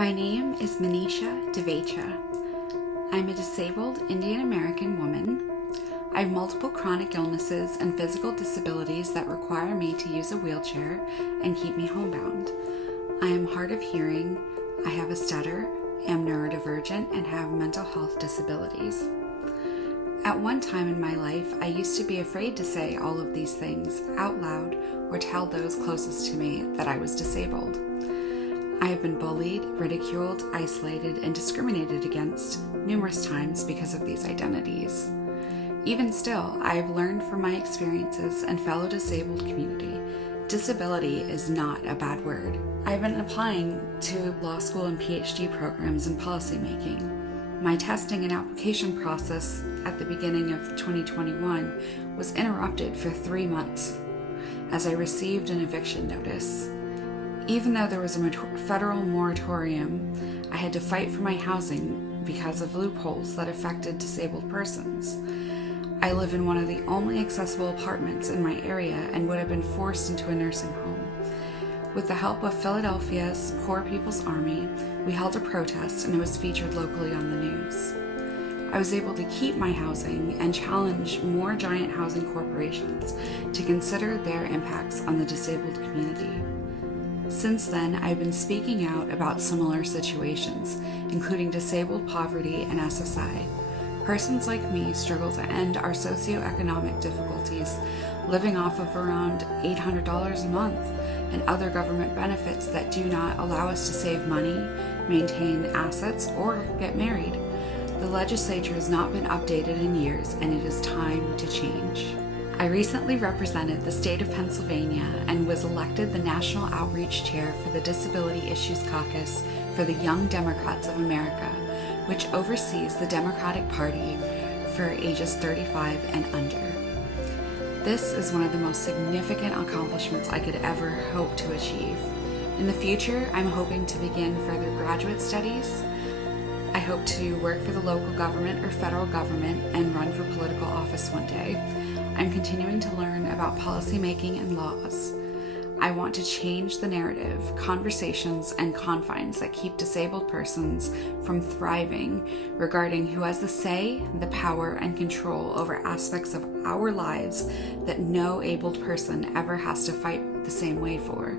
My name is Manisha Devecha. I'm a disabled Indian American woman. I have multiple chronic illnesses and physical disabilities that require me to use a wheelchair and keep me homebound. I am hard of hearing, I have a stutter, am neurodivergent, and have mental health disabilities. At one time in my life, I used to be afraid to say all of these things out loud or tell those closest to me that I was disabled. I have been bullied, ridiculed, isolated, and discriminated against numerous times because of these identities. Even still, I have learned from my experiences and fellow disabled community, disability is not a bad word. I've been applying to law school and PhD programs in policymaking. My testing and application process at the beginning of 2021 was interrupted for 3 months as I received an eviction notice. Even though there was a federal moratorium, I had to fight for my housing because of loopholes that affected disabled persons. I live in one of the only accessible apartments in my area and would have been forced into a nursing home. With the help of Philadelphia's Poor People's Army, we held a protest and it was featured locally on the news. I was able to keep my housing and challenge more giant housing corporations to consider their impacts on the disabled community. Since then, I've been speaking out about similar situations, including disabled poverty and SSI. Persons like me struggle to end our socioeconomic difficulties, living off of around $800 a month and other government benefits that do not allow us to save money, maintain assets, or get married. The legislature has not been updated in years, and it is time to change. I recently represented the state of Pennsylvania and was elected the National Outreach Chair for the Disability Issues Caucus for the Young Democrats of America, which oversees the Democratic Party for ages 35 and under. This is one of the most significant accomplishments I could ever hope to achieve. In the future, I'm hoping to begin further graduate studies. I hope to work for the local government or federal government and run for political office one day. I'm continuing to learn about policymaking and laws. I want to change the narrative, conversations, and confines that keep disabled persons from thriving regarding who has the say, the power, and control over aspects of our lives that no abled person ever has to fight the same way for.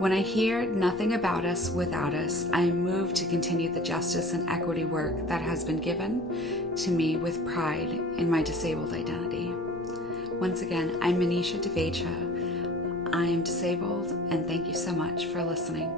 When I hear nothing about us without us, I am moved to continue the justice and equity work that has been given to me with pride in my disabled identity. Once again, I'm Manisha Devecha. I am disabled, and thank you so much for listening.